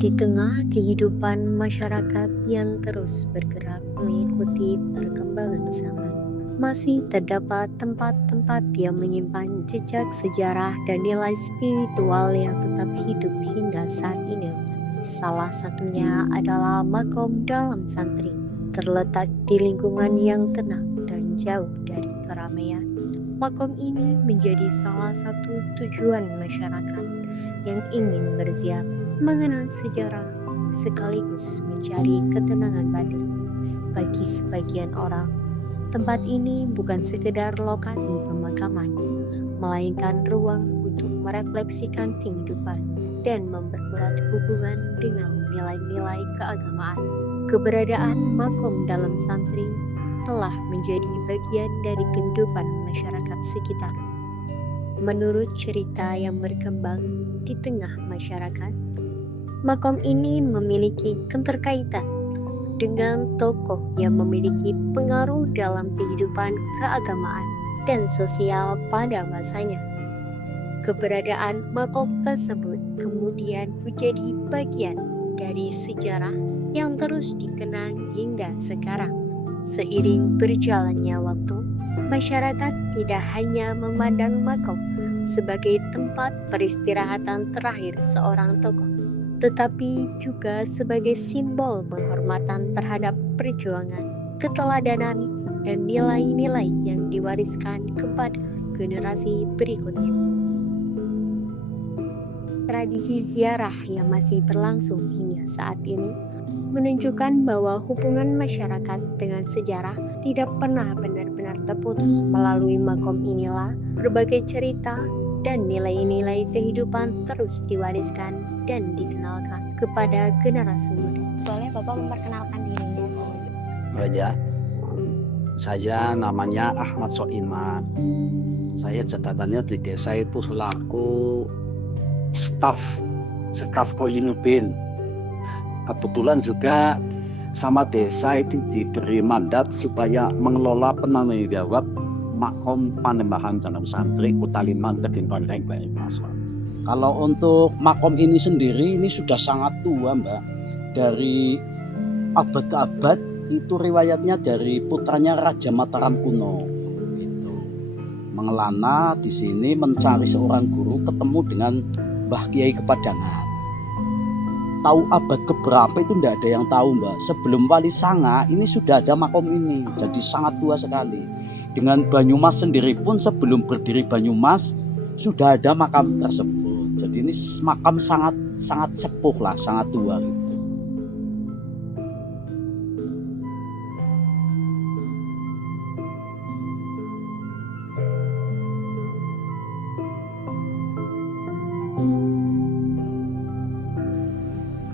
Di tengah kehidupan masyarakat yang terus bergerak mengikuti perkembangan zaman, masih terdapat tempat-tempat yang menyimpan jejak sejarah dan nilai spiritual yang tetap hidup hingga saat ini. Salah satunya adalah makom dalam santri, terletak di lingkungan yang tenang dan jauh dari keramaian. Makom ini menjadi salah satu tujuan masyarakat yang ingin berziarah, mengenal sejarah, sekaligus mencari ketenangan batin. Bagi sebagian orang, tempat ini bukan sekedar lokasi pemakaman, melainkan ruang untuk merefleksikan kehidupan dan memperkuat hubungan dengan nilai-nilai keagamaan. Keberadaan makom dalam santri telah menjadi bagian dari kehidupan masyarakat sekitar. Menurut cerita yang berkembang di tengah masyarakat, makom ini memiliki keterkaitan dengan tokoh yang memiliki pengaruh dalam kehidupan keagamaan dan sosial pada masanya. Keberadaan makom tersebut kemudian menjadi bagian dari sejarah yang terus dikenang hingga sekarang. Seiring berjalannya waktu, masyarakat tidak hanya memandang makom sebagai tempat peristirahatan terakhir seorang tokoh, tetapi juga sebagai simbol penghormatan terhadap perjuangan, keteladanan, dan nilai-nilai yang diwariskan kepada generasi berikutnya. Tradisi ziarah yang masih berlangsung hingga saat ini menunjukkan bahwa hubungan masyarakat dengan sejarah tidak pernah benar-benar terputus. Melalui makom inilah berbagai cerita dan nilai-nilai kehidupan terus diwariskan dan dikenalkan kepada generasi muda. Boleh Bapak memperkenalkan dirinya sendiri? Ya, saya namanya Ahmad Soiman. Saya catatannya di desa itu selaku staf Koinubin. Kebetulan juga sama desa itu diberi mandat supaya mengelola penanggung jawab makom Panembahan dalam santri Kutaliman Kedin Banteng Banyumas. Kalau untuk makom ini sendiri ini sudah sangat tua, Mbak. Dari abad ke abad itu riwayatnya dari putranya Raja Mataram kuno. Gitu. Mengelana di sini mencari seorang guru, ketemu dengan Mbah Kiai Kepadangan. Tahu abad keberapa itu tidak ada yang tahu, Mbak. Sebelum Wali Sanga ini sudah ada makom ini, jadi sangat tua sekali. Dengan Banyumas sendiri pun sebelum berdiri Banyumas sudah ada makam tersebut. Jadi ini makam sangat sepuh lah, sangat tua gitu.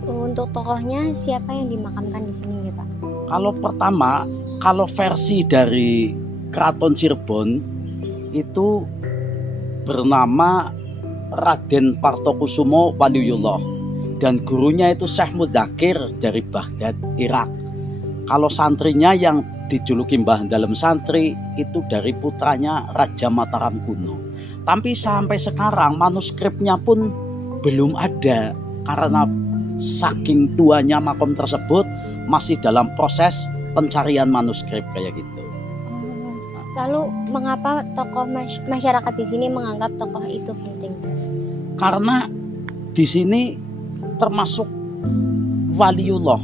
Untuk tokohnya siapa yang dimakamkan di sini ya Pak? Kalau versi dari Keraton Cirebon itu bernama Raden Partokusumo Waliullah dan gurunya itu Syekh Muzakir dari Baghdad, Irak. Kalau santrinya yang dijuluki Mbah Dalem Santri itu dari putranya Raja Mataram kuno. Tapi sampai sekarang manuskripnya pun belum ada karena saking tuanya makom tersebut masih dalam proses pencarian manuskrip kayak gitu. Lalu mengapa tokoh masyarakat di sini menganggap tokoh itu penting? Karena di sini termasuk waliullah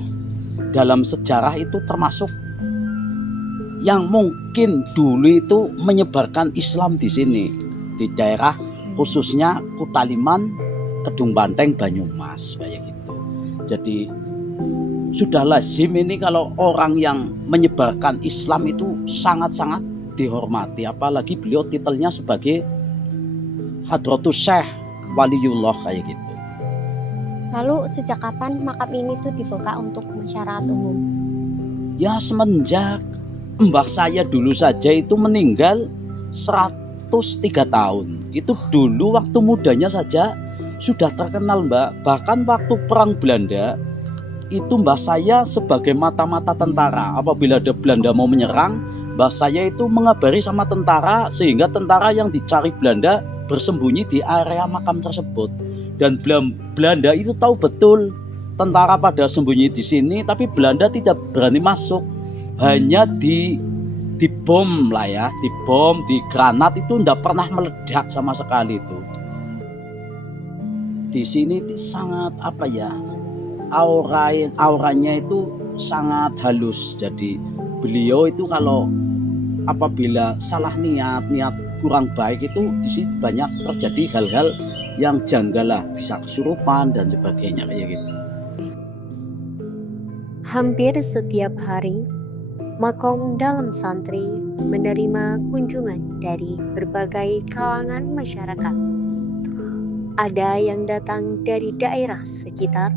dalam sejarah itu termasuk yang mungkin dulu itu menyebarkan Islam di sini di daerah khususnya Kutaliman, Kedung Banteng, Banyumas kayak gitu. Jadi sudah lazim ini kalau orang yang menyebarkan Islam itu sangat-sangat dihormati, apalagi beliau titelnya sebagai Hadratus Syekh Waliullah kayak gitu. Lalu sejak kapan makam ini tuh dibuka untuk masyarakat umum? Ya semenjak mbah saya dulu saja itu meninggal 103 tahun. Itu dulu waktu mudanya saja sudah terkenal, Mbak. Bahkan waktu perang Belanda itu mbah saya sebagai mata-mata tentara. Apabila ada Belanda mau menyerang, mbah saya itu mengabari sama tentara sehingga tentara yang dicari Belanda bersembunyi di area makam tersebut. Dan Belanda itu tahu betul tentara pada sembunyi di sini, tapi Belanda tidak berani masuk. Hanya di bom lah ya, di bom, di granat itu tidak pernah meledak sama sekali itu. Di sini itu sangat apa ya, auranya itu sangat halus. Jadi beliau itu kalau apabila salah niat kurang baik itu di sini banyak terjadi hal-hal yang janggal lah, bisa kesurupan dan sebagainya kayak gitu. Hampir setiap hari, Makom dalam santri menerima kunjungan dari berbagai kalangan masyarakat. Ada yang datang dari daerah sekitar,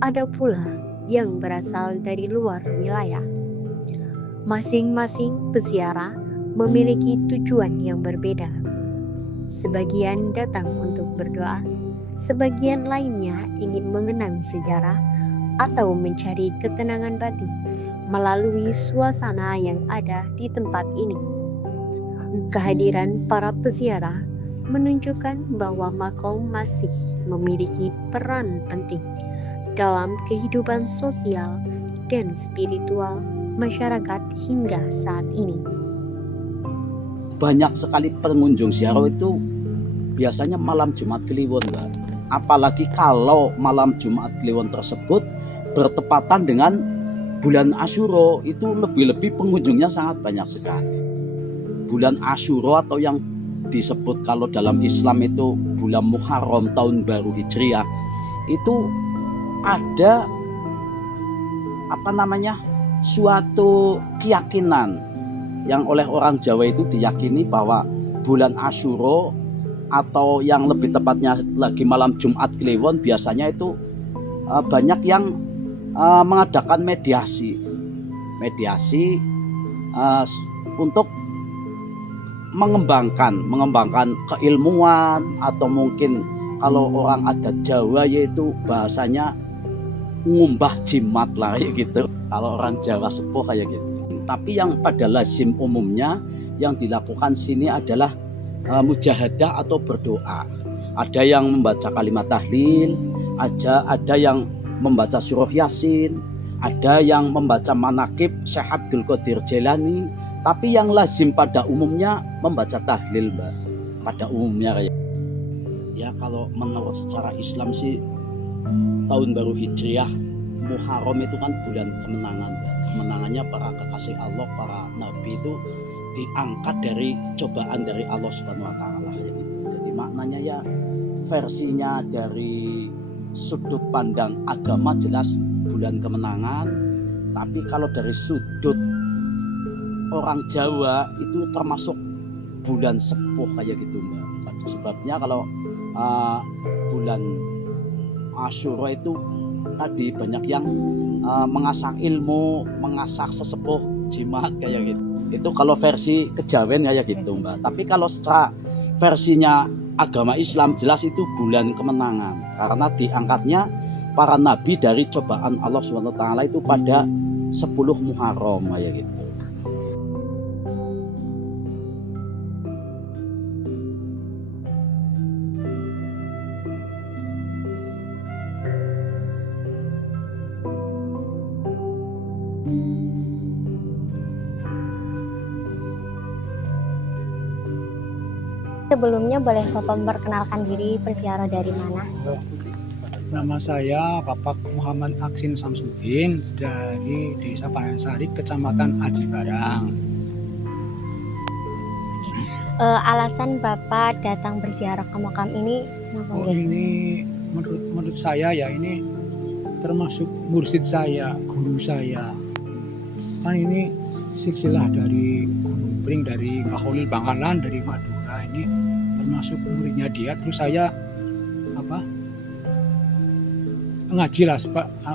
ada pula yang berasal dari luar wilayah. Masing-masing peziarah memiliki tujuan yang berbeda. Sebagian datang untuk berdoa, sebagian lainnya ingin mengenang sejarah atau mencari ketenangan batin melalui suasana yang ada di tempat ini. Kehadiran para peziarah menunjukkan bahwa Makom masih memiliki peran penting dalam kehidupan sosial dan spiritual masyarakat hingga saat ini. Banyak sekali pengunjung ziarah itu biasanya malam Jumat Kliwon, Mbak. Apalagi kalau malam Jumat Kliwon tersebut bertepatan dengan bulan Asyura, itu lebih-lebih pengunjungnya sangat banyak sekali. Bulan Asyura atau yang disebut kalau dalam Islam itu bulan Muharram, tahun baru Hijriah, itu ada suatu keyakinan yang oleh orang Jawa itu diyakini bahwa bulan Asyura atau yang lebih tepatnya lagi malam Jumat Kliwon biasanya itu banyak yang mengadakan mediasi untuk mengembangkan keilmuan, atau mungkin kalau orang adat Jawa yaitu bahasanya ngumbah jimat lah kayak gitu, kalau orang Jawa sepuh kayak gitu. Tapi yang pada lazim umumnya yang dilakukan sini adalah mujahadah atau berdoa. Ada yang membaca kalimat tahlil, ada yang membaca surah Yasin, ada yang membaca manaqib Syekh Abdul Qadir Jailani. Tapi yang lazim pada umumnya membaca tahlil, Mbak. Pada umumnya kayak. Ya kalau menurut secara Islam sih tahun baru Hijriah Muharram itu kan bulan kemenangan, Mbak. Kemenangannya para kekasih Allah, para nabi itu diangkat dari cobaan dari Allah Subhanahu wa taala gitu. Jadi maknanya ya versinya dari sudut pandang agama jelas bulan kemenangan, tapi kalau dari sudut orang Jawa itu termasuk bulan sepuh kayak gitu, Mbak. Sebabnya kalau bulan Asyura itu tadi banyak yang mengasah ilmu, mengasah sesepuh jimat kayak gitu. Itu kalau versi kejawen kayak gitu, Mbak. Tapi kalau secara versinya agama Islam jelas itu bulan kemenangan, karena diangkatnya para nabi dari cobaan Allah Subhanahu wa taala itu pada 10 Muharram kayak gitu. Sebelumnya boleh Bapak memperkenalkan diri, berziarah dari mana? Nama saya Bapak Muhammad Aksin Samsudin dari Desa Panensari, Kecamatan Aji Barang. Alasan Bapak datang berziarah ke makam ini kenapa? Ini menurut saya ya ini termasuk mursyid saya, guru saya. Kan ini silsilah dari Gunung Pring, dari Mbah Kholil Bangkalan, dari Madura, ini termasuk muridnya dia. Terus saya ngaji lah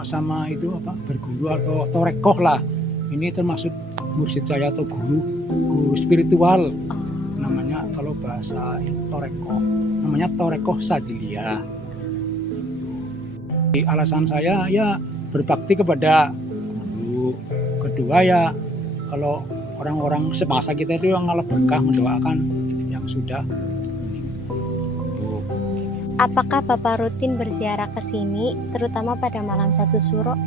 sama itu berguru atau torekoh lah. Ini termasuk mursyid saya atau guru spiritual, namanya kalau bahasa torekoh namanya torekoh Sadilia. Alasan saya ya berbakti kepada guru. Kedua ya kalau orang-orang semasa kita itu yang ngalah berkah mendoakan yang sudah. apakah Bapak rutin berziarah ke sini, terutama pada malam 1 Suro?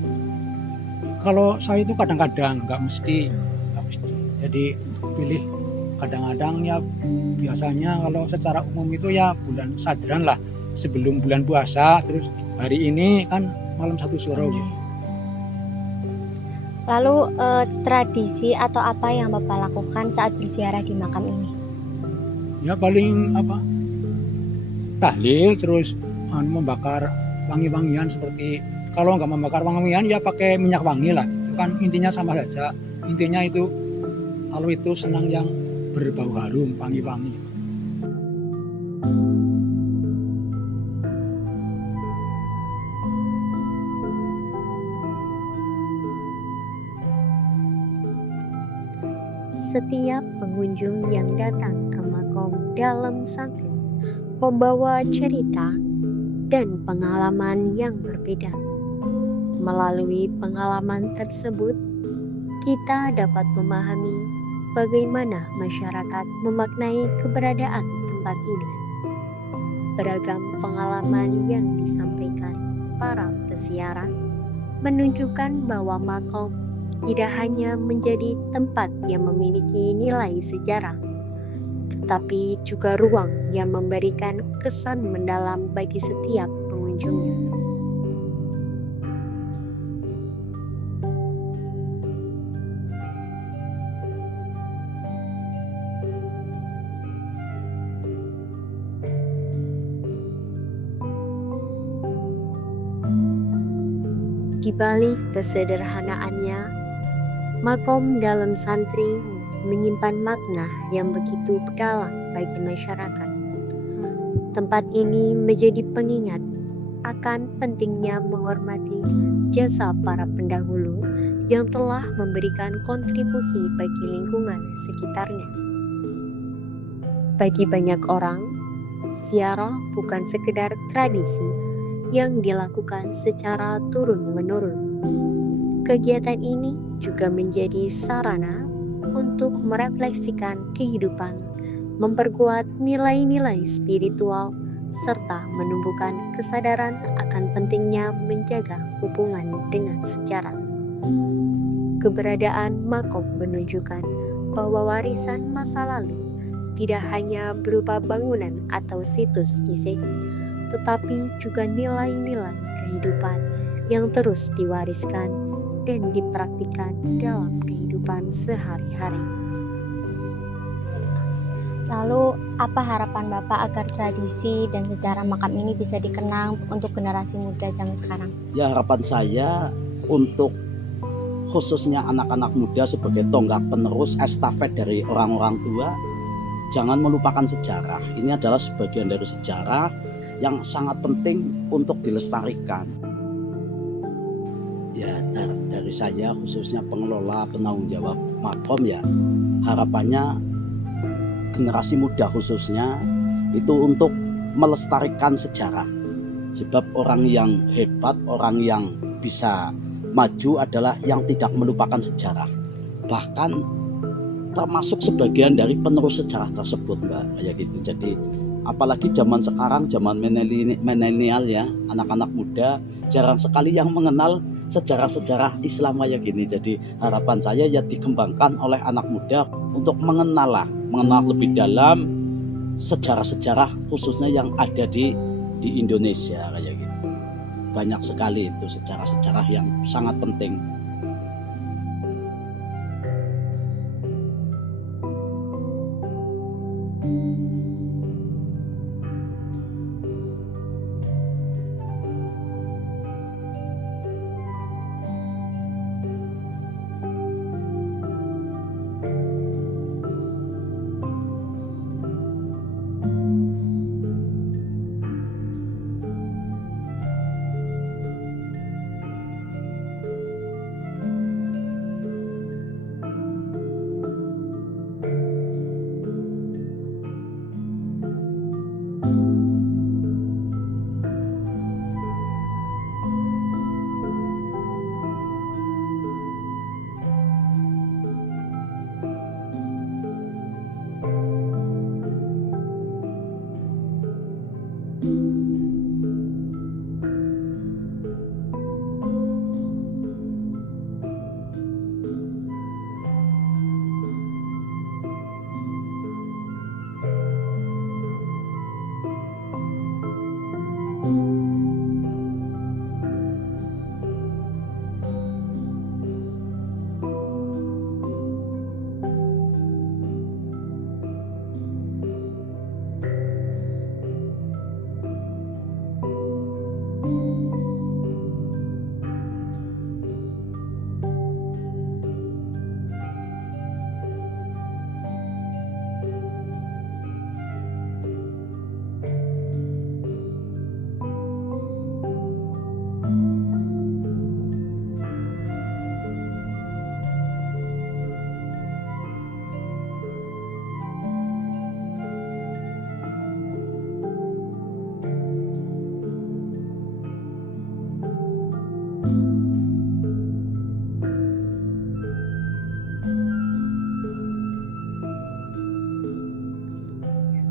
Kalau saya itu kadang-kadang, nggak mesti. Jadi pilih kadang-kadang ya, biasanya kalau secara umum itu ya bulan Sadran lah, sebelum bulan puasa, terus hari ini kan malam 1 Suro ya. Lalu tradisi atau apa yang Bapak lakukan saat berziarah di makam ini? Ya paling tahlil, terus membakar wangi-wangian, seperti kalau nggak membakar wangi-wangian ya pakai minyak wangi lah. Itu kan intinya sama saja. Intinya itu kalau itu senang yang berbau harum, wangi-wangi. Setiap pengunjung yang datang ke makom dalam santri membawa cerita dan pengalaman yang berbeda. Melalui pengalaman tersebut, kita dapat memahami bagaimana masyarakat memaknai keberadaan tempat ini. Beragam pengalaman yang disampaikan para peziarah menunjukkan bahwa makom tidak hanya menjadi tempat yang memiliki nilai sejarah, tetapi juga ruang yang memberikan kesan mendalam bagi setiap pengunjungnya. Di balik kesederhanaannya, makom dalam santri menyimpan makna yang begitu dalam bagi masyarakat. Tempat ini menjadi pengingat akan pentingnya menghormati jasa para pendahulu yang telah memberikan kontribusi bagi lingkungan sekitarnya. Bagi banyak orang, ziarah bukan sekedar tradisi yang dilakukan secara turun-menurun. Kegiatan ini juga menjadi sarana untuk merefleksikan kehidupan, memperkuat nilai-nilai spiritual, serta menumbuhkan kesadaran akan pentingnya menjaga hubungan dengan sejarah. Keberadaan makom menunjukkan bahwa warisan masa lalu tidak hanya berupa bangunan atau situs fisik, tetapi juga nilai-nilai kehidupan yang terus diwariskan dan dipraktikkan dalam kehidupan sehari-hari. Lalu, apa harapan Bapak agar tradisi dan sejarah makam ini bisa dikenang untuk generasi muda zaman sekarang? Ya, harapan saya untuk khususnya anak-anak muda sebagai tonggak penerus estafet dari orang-orang tua, jangan melupakan sejarah. Ini adalah sebagian dari sejarah yang sangat penting untuk dilestarikan. Ya, dari saya khususnya pengelola penanggung jawab makom, ya harapannya generasi muda khususnya itu untuk melestarikan sejarah. Sebab orang yang hebat, orang yang bisa maju adalah yang tidak melupakan sejarah. Bahkan termasuk sebagian dari penerus sejarah tersebut, Mbak, kayak gitu. Jadi apalagi zaman sekarang, zaman milenial ya, anak-anak muda jarang sekali yang mengenal sejarah-sejarah Islam kayak gini. Jadi harapan saya ya dikembangkan oleh anak muda untuk mengenal lebih dalam sejarah-sejarah khususnya yang ada di Indonesia kayak gitu. Banyak sekali itu sejarah-sejarah yang sangat penting.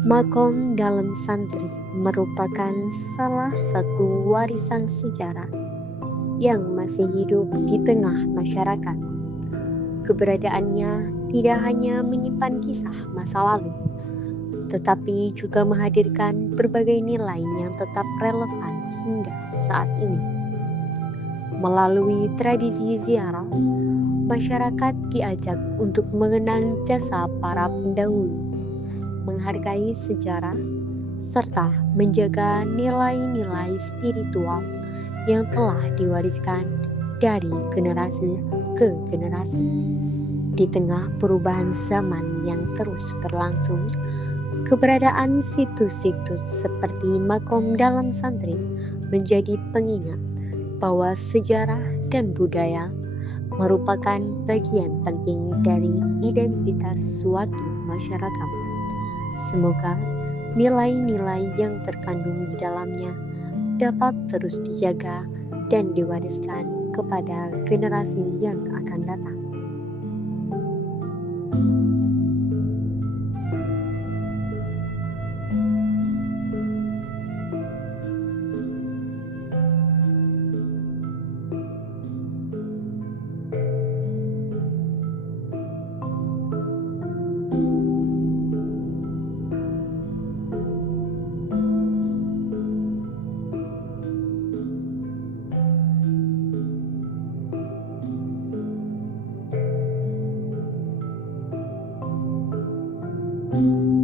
Makom dalam santri merupakan salah satu warisan sejarah yang masih hidup di tengah masyarakat. Keberadaannya tidak hanya menyimpan kisah masa lalu, tetapi juga menghadirkan berbagai nilai yang tetap relevan hingga saat ini. Melalui tradisi ziarah, masyarakat diajak untuk mengenang jasa para pendahulu, menghargai sejarah, serta menjaga nilai-nilai spiritual yang telah diwariskan dari generasi ke generasi. Di tengah perubahan zaman yang terus berlangsung, keberadaan situs-situs seperti makom dalam santri menjadi pengingat bahwa sejarah dan budaya merupakan bagian penting dari identitas suatu masyarakat. Semoga nilai-nilai yang terkandung di dalamnya dapat terus dijaga dan diwariskan kepada generasi yang akan datang. Thank you.